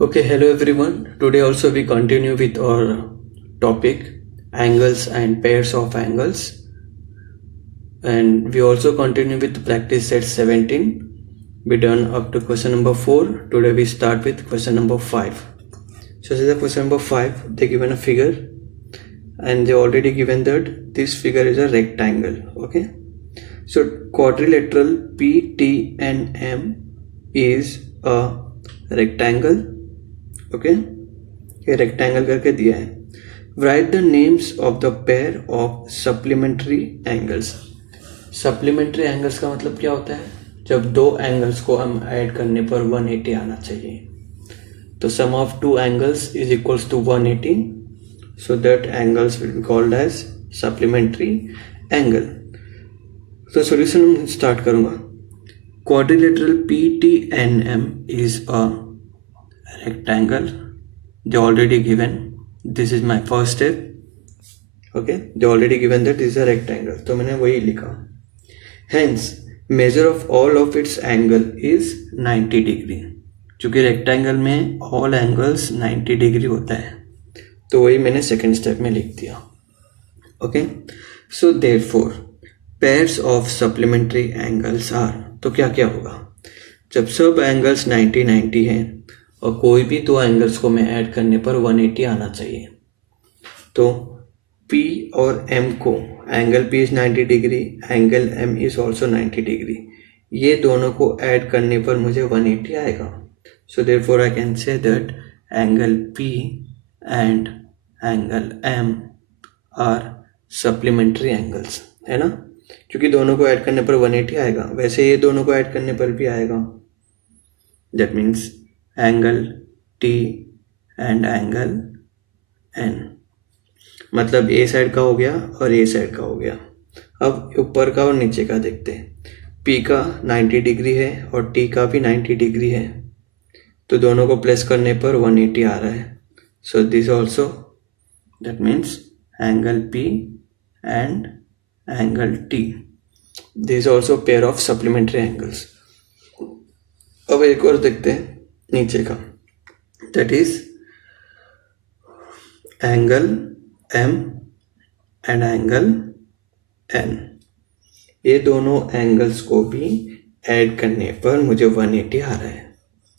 Okay, hello everyone. Today also we continue with our topic angles and pairs of angles, and we also continue with practice set 17. We done up to question number 4. Today we start with question number 5. So this is the question number 5. They given a figure and they already given that this figure is a rectangle. Okay, so quadrilateral PT and M is a rectangle. Okay, ये rectangle करके दिया है. Right the names of the pair of supplementary angles. Supplementary angles का मतलब क्या होता है? जब दो एंगल्स को हम ऐड करने पर 180 आना चाहिए. तो sum of two angles is equals to 180, so that angles will be called as supplementary angle. तो सॉल्यूशन हम स्टार्ट करूंगा. Quadrilateral PTNM is a rectangle. They already given. This is my first step. Okay, they already given that this is a rectangle, तो मैंने वही लिखा. Hence measure of all of its angle is 90 degree. चूंकि rectangle में all angles 90 degree होता है, तो वही मैंने सेकेंड स्टेप में लिख दिया. Okay, so therefore pairs of supplementary angles are, तो क्या क्या होगा जब सब एंगल्स 90 हैं और कोई भी दो एंगल्स को मैं ऐड करने पर 180 आना चाहिए. तो P और M को, angle P is 90 degree, angle M is also 90 degree, ये दोनों को ऐड करने पर मुझे 180 आएगा. So therefore I can say that angle P and angle M are supplementary angles, है ना, क्योंकि दोनों को ऐड करने पर 180 आएगा. वैसे ये दोनों को ऐड करने पर भी आएगा. That means angle T and angle N, मतलब ए साइड का हो गया और ए साइड का हो गया. अब ऊपर का और नीचे का देखते हैं. P का 90 डिग्री है और T का भी 90 डिग्री है, तो दोनों को प्लेस करने पर 180 आ रहा है. So this also, that means angle P and angle T, this also pair of supplementary angles. अब एक और देखते हैं नीचे का, that is angle M and angle N. ये दोनों एंगल्स को भी ऐड करने पर मुझे 180 आ रहा है.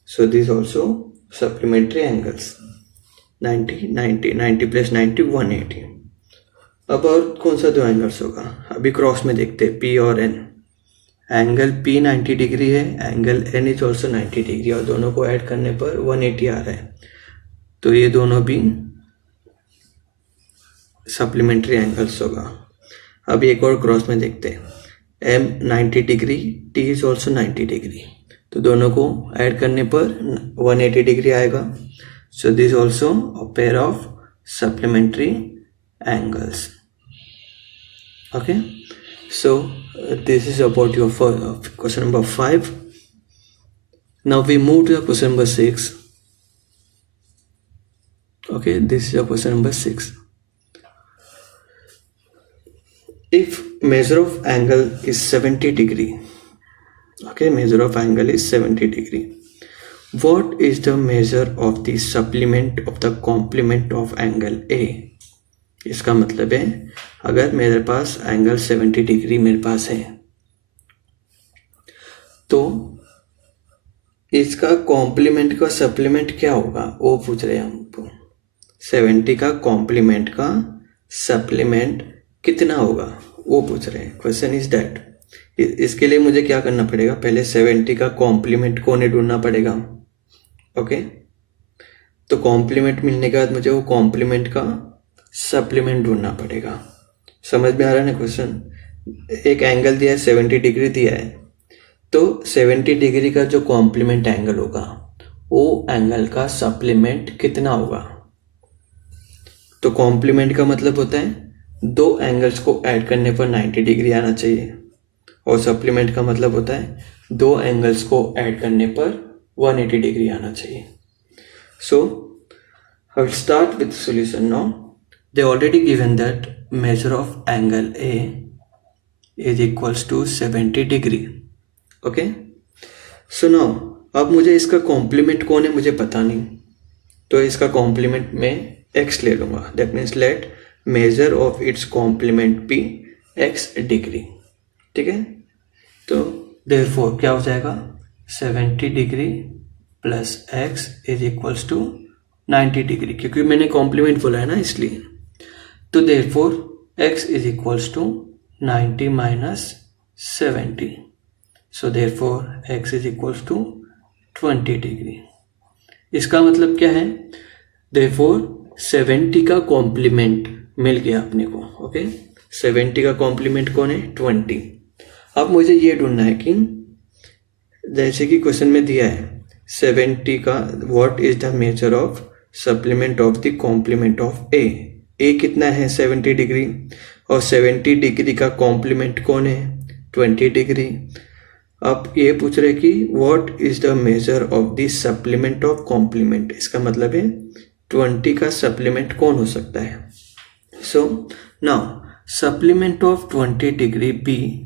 So this also supplementary angles. 90 plus 90 180. अब और कौन सा दो एंगल्स होगा, अभी क्रॉस में देखते हैं P और N. एंगल P 90 डिग्री है, angle N is also 90 degree, और दोनों को ऐड करने पर 180 आ रहा है. तो ये दोनों भी सप्लीमेंट्री एंगल्स होगा. अब एक और क्रॉस में देखते हैं. M 90 degree, T is also 90 degree, तो दोनों को ऐड करने पर 180 डिग्री आएगा. So this also a pair of supplementary angles. Okay, so this is about your question number 5. Now we move to the question number 6. Okay, this is your question number 6. If measure of angle is 70 degree, okay, measure of angle is 70 degree, what is the measure of the supplement of the complement of angle A? इसका मतलब है अगर मेरे पास angle 70 degree मेरे पास है, तो इसका complement का सप्लीमेंट क्या होगा वो पूछ रहे हैं हमको. 70 का कॉम्प्लीमेंट का सप्लीमेंट कितना होगा वो पूछ रहे हैं. Question is that. इसके लिए मुझे क्या करना पड़ेगा, पहले 70 का कॉम्प्लीमेंट को नहीं ढूंढना पड़ेगा. ओके, तो कॉम्प्लीमेंट मिलने के बाद मुझे वो कॉम्प्लीमेंट का सप्लीमेंट ढूंढना पड़ेगा. समझ में आ रहा है ना क्वेश्चन. एक एंगल दिया है, 70 डिग्री दिया है, तो 70 डिग्री का जो कॉम्प्लीमेंट एंगल होगा वो एंगल का सप्लीमेंट कितना होगा. तो कॉम्प्लीमेंट का मतलब होता है दो एंगल्स को ऐड करने पर 90 डिग्री आना चाहिए, और सप्लीमेंट का मतलब होता है दो एंगल्स को ऐड करने पर 180 डिग्री आना चाहिए. सो I will start with the solution now. They already given that measure of angle A is equals to 70 degree. Okay, so now अब मुझे इसका कॉम्प्लीमेंट कौन है मुझे पता नहीं, तो इसका कॉम्प्लीमेंट मैं x ले लूँगा। That means let measure of its complement be x degree. ठीक है, तो देयरफॉर क्या हो जाएगा 70 degree plus x is equals to 90 degree, क्योंकि मैंने कॉम्प्लीमेंट बोला है ना इसलिए। तो therefore x is equals to 90 minus 70, so therefore x is equals to 20 degree. इसका मतलब क्या है, देयरफॉर 70 का कॉम्प्लीमेंट मिल गया अपने को। ओके, 70 का कॉम्प्लीमेंट कौन है 20। अब मुझे ये ढूंढना है कि जैसे कि क्वेश्चन में दिया है 70 का what is the measure of supplement of the complement of A. A कितना है 70 डिग्री, और 70 डिग्री का कॉम्प्लीमेंट कौन है 20 डिग्री। अब ये पूछ रहे कि what is the measure of the supplement of complement. इसका मतलब है 20 का सप्लीमेंट कौन हो सकता है। So now supplement of 20 degree be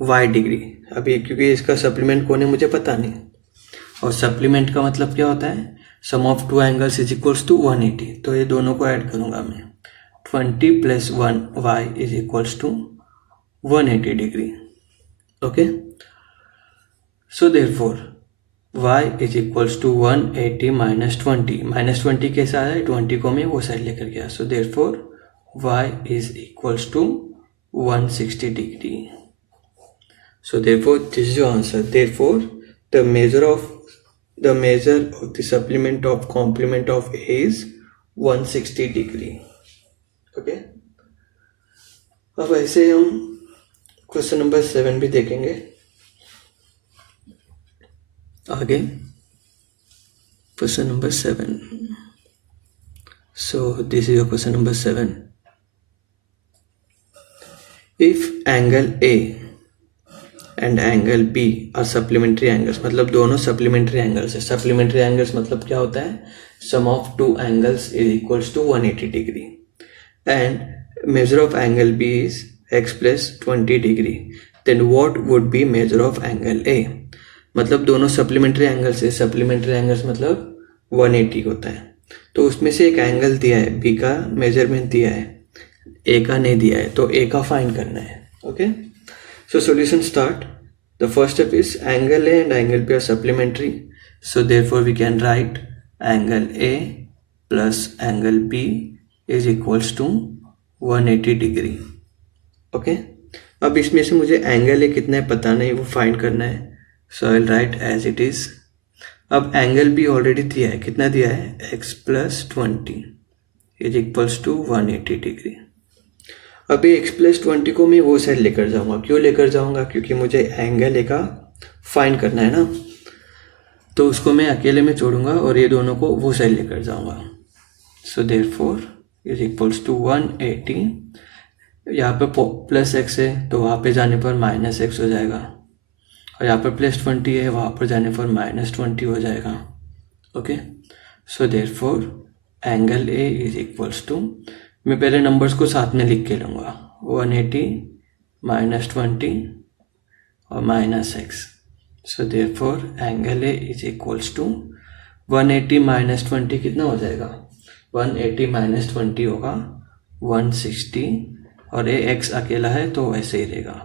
y degree. अभी क्योंकि इसका सप्लीमेंट कौन है मुझे पता नहीं, और सप्लीमेंट का मतलब क्या होता है sum of two angles is equals to 180। तो ये दोनों को ऐड करूंगा मैं, 20 plus 1 y is equals to 180 degree. Okay, so therefore y is equals to 180 minus 20। Minus 20 कैसा आया 20 को मैं वो साइड लेकर गया, so therefore y is equals to 160 degree. So therefore this is your answer. Therefore the measure of the supplement of complement of A is 160 degree. Okay. अब ऐसे हम क्वेश्चन नंबर 7 भी देखेंगे आगे। Question number 7. So this is your question number 7. If angle A and angle B are supplementary angles, मतलब दोनों supplementary angles है। Supplementary angles मतलब क्या होता है sum of two angles is equals to 180 degree, and measure of angle B is x plus 20 degree, then what would be measure of angle A. मतलब दोनों supplementary angles है। Supplementary angles मतलब 180 होता है, तो उसमें से एक एंगल दिया है, बी का मेजरमेंट दिया है, ए का नहीं दिया है, तो ए का फाइंड करना है। Okay, so solution start. The first step is angle A and angle B are supplementary, so therefore we can write angle A plus angle B is equals to 180 degree. Okay, अब इसमें से मुझे angle A कितना है पता नहीं, वो find करना है, so I'll write as it is. अब angle B ऑलरेडी दिया है, कितना दिया है x plus 20 is equals to 180 degree. अभी x प्लस 20 को मैं वो साइड लेकर जाऊंगा। क्यों लेकर जाऊंगा, क्योंकि मुझे एंगल ए का फाइंड करना है ना, तो उसको मैं अकेले में छोड़ूंगा और ये दोनों को वो साइड लेकर जाऊंगा। So therefore is equals to 180, यहाँ पे प्लस x है तो वहाँ पे जाने पर माइनस x हो जाएगा, और यहाँ पर प्लस 20 है वहाँ पर जाने पर माइनस 20 हो जाएगा। Okay, so therefore angle A is equals to, मैं पहले नंबर्स को साथ में लिख के लूँगा, 180 माइनस 20 और minus x। So therefore angle A is equals to 180 minus 20 कितना हो जाएगा, 180 माइनस 20 होगा 160, और ये x अकेला है तो वैसे ही रहेगा।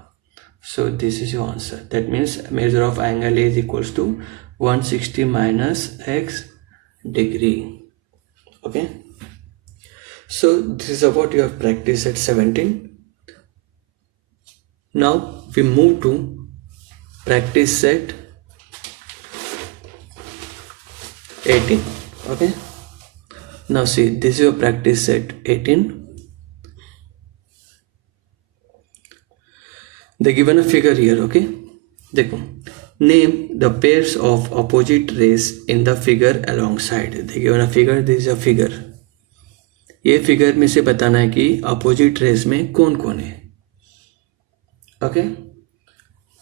So this is your answer. That means measure of angle A is equals to 160 minus x degree. Okay, so this is about your practice at 17. Now we move to practice set 18. Okay, now see, this is your practice set 18. They given a figure here. Okay, देखो, name the pairs of opposite rays in the figure alongside. They given a figure, this is a figure. ये figure में से बताना है कि opposite race में कौन कौन है। ओके,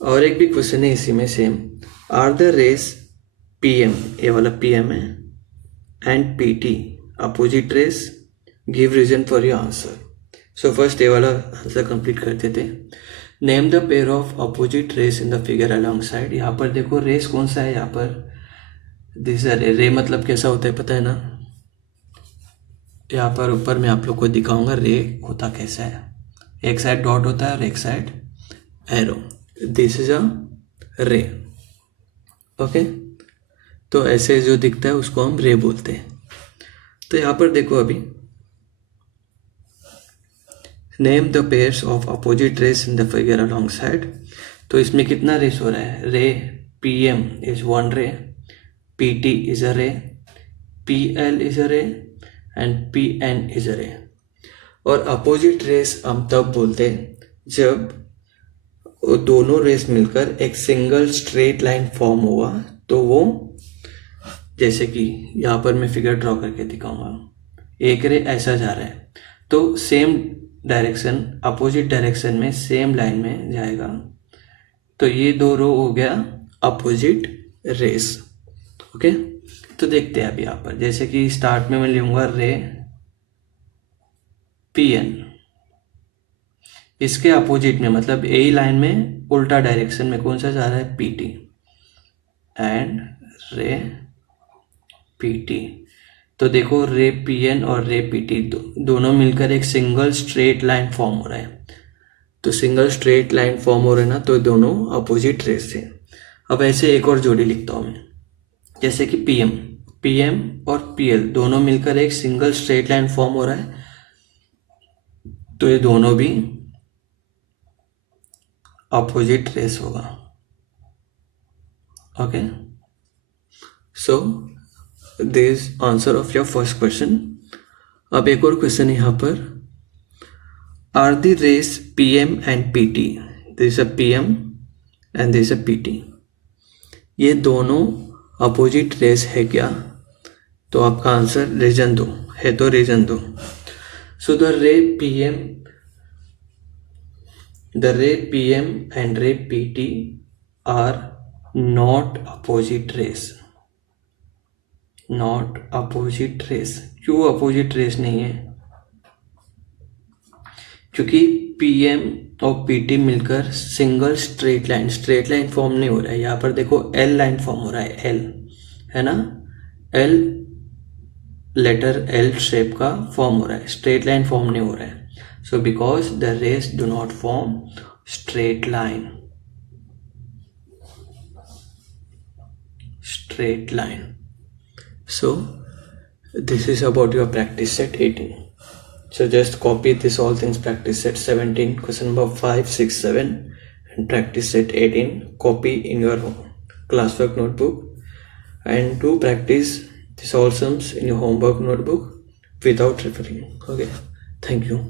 और एक भी क्वेश्चन है इसी में same, are the rays PM, ये वाला पीएम है, and PT opposite rays, give reason for your answer. So first ये वाला आंसर कंप्लीट करते थे। Name the pair of opposite rays in the figure alongside. यहाँ पर देखो रेस कौन सा है, यहाँ पर दिस रे मतलब कैसा होता है पता है ना, यहाँ पर ऊपर मैं आप लोग को दिखाऊंगा रे होता कैसा है। एक साइड डॉट होता है और एक side arrow. This is a रे। ओके, तो ऐसे जो दिखता है उसको हम रे बोलते हैं। तो यहाँ पर देखो अभी name the pairs of opposite rays in the figure alongside. तो इसमें कितना रेस हो रहा है, ray PM is one ray, PT is a ray, PL is a रे एंड PN इज अ रे। और अपोजिट रेस हम तब बोलते हैं जब वो दोनों रेस मिलकर एक सिंगल स्ट्रेट लाइन फॉर्म होगा। तो वो जैसे कि यहाँ पर मैं फिगर ड्रॉ करके दिखाऊंगा, एक रे ऐसा जा रहा है तो सेम डायरेक्शन अपोजिट डायरेक्शन में सेम लाइन में जाएगा। तो ये दो रो हो गया अपोजिट रेस। ओके, तो देखते हैं अभी यहाँ पर, जैसे कि स्टार्ट में मैं लूंगा रे PN, इसके अपोजिट में मतलब ए लाइन में उल्टा डायरेक्शन में कौन सा जा रहा है, PT एंड रे PT। तो देखो रे PN और रे PT दोनों मिलकर एक सिंगल स्ट्रेट लाइन फॉर्म हो रहा है। तो सिंगल स्ट्रेट लाइन फॉर्म हो रहा है ना, तो दोनों अपोजिट रेस से। अब ऐसे एक और जोड़ी लिखता हूँ मैं, जैसे कि PM और PL दोनों मिलकर एक सिंगल स्ट्रेट लाइन फॉर्म हो रहा है। तो ये दोनों भी अपोजिट रेस होगा। Okay, so this answer of your first question. अब एक और क्वेश्चन है यहाँ पर, are the rays PM and PT, this a PM and this a PT, ये दोनों अपोजिट रेस है क्या? तो आपका आंसर रीजन दो है, तो रीजन दो। So the ray PM and ray PT are not opposite rays, not opposite rays. क्यों अपोजिट रेस नहीं है? क्योंकि PM और PT मिलकर सिंगल स्ट्रेट लाइन फॉर्म नहीं हो रहा है। यहाँ पर देखो L लाइन फॉर्म हो रहा है, L है ना, L लेटर L शेप का फॉर्म हो रहा है, स्ट्रेट लाइन फॉर्म नहीं हो रहा है। So because the rays do not form straight line, So this is about your practice set 18. So just copy this all things, practice set 17 question number 5, 6, 7 and practice set 18, copy in your classwork notebook and do practice this all sums in your homework notebook without referring. Okay, thank you.